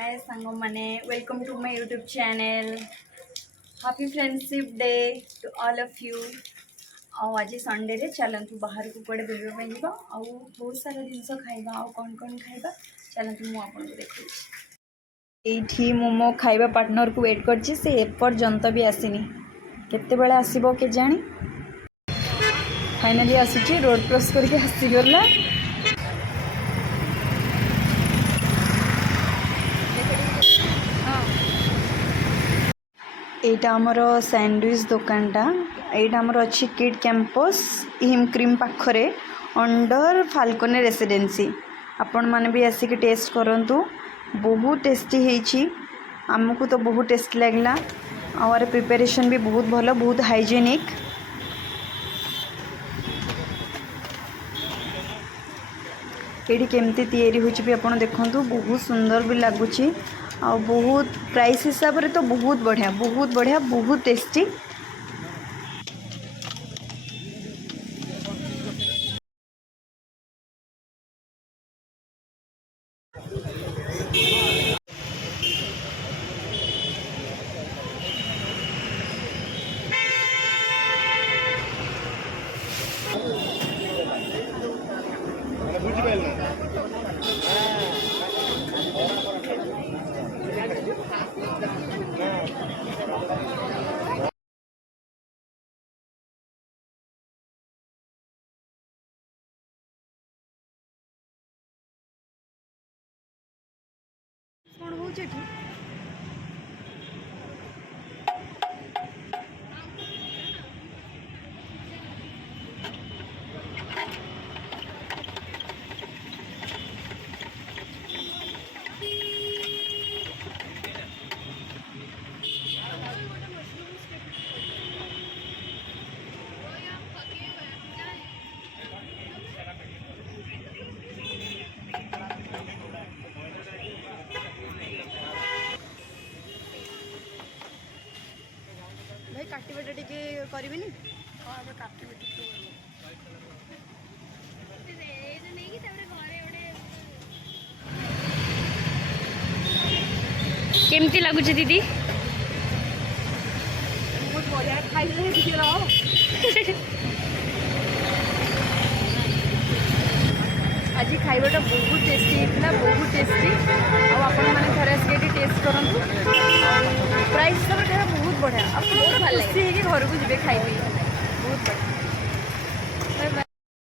हाय सांगो माने welcome to my YouTube channel. Happy friendship day to all of you. आज Sunday रे चलतु बाहर को कड़े बुलवा जा बहुत सारा जिनस खाइबा कौन कौन खाइबा चलतु मुझे देखी ये मो खाइबा पार्टनर को वेट कर एपर्यंत भी आसीनी केते आसब के जानी फाइनाली आसूची रोड क्रॉस करके आसीगला। एटा आमर सैंडविच दुकानटा एटा आमर अच्छी किड कैंपस हिम क्रीम पाखरे अंडर फाल्कन रेसिडेंसी। आपण माने भी आसिक टेस्ट करंतु बहुत टेस्टी हेची आमको तो बहुत टेस्टी लगला और प्रिपरेशन भी बहुत भलो बहुत हाइजेनिक। एटी केमती तैयारी होची भी आपण देखंतु बहुत सुंदर भी लागुची आ बहुत प्राइस हिसाब रे तो बहुत बढ़िया बहुत टेस्टी। कौन हो भाई काटिबाटा टिके करबिनी केमती लगुच दीदी बहुत बढ़िया खाई आज खाइबाटा बहुत टेस्टी होता बहुत टेस्टी आपण मैंने थोड़े आसिक टेस्ट करूँ प्राइस सब बहुत बढ़िया आप खुशी घर को जी खाइबी बहुत बढ़िया।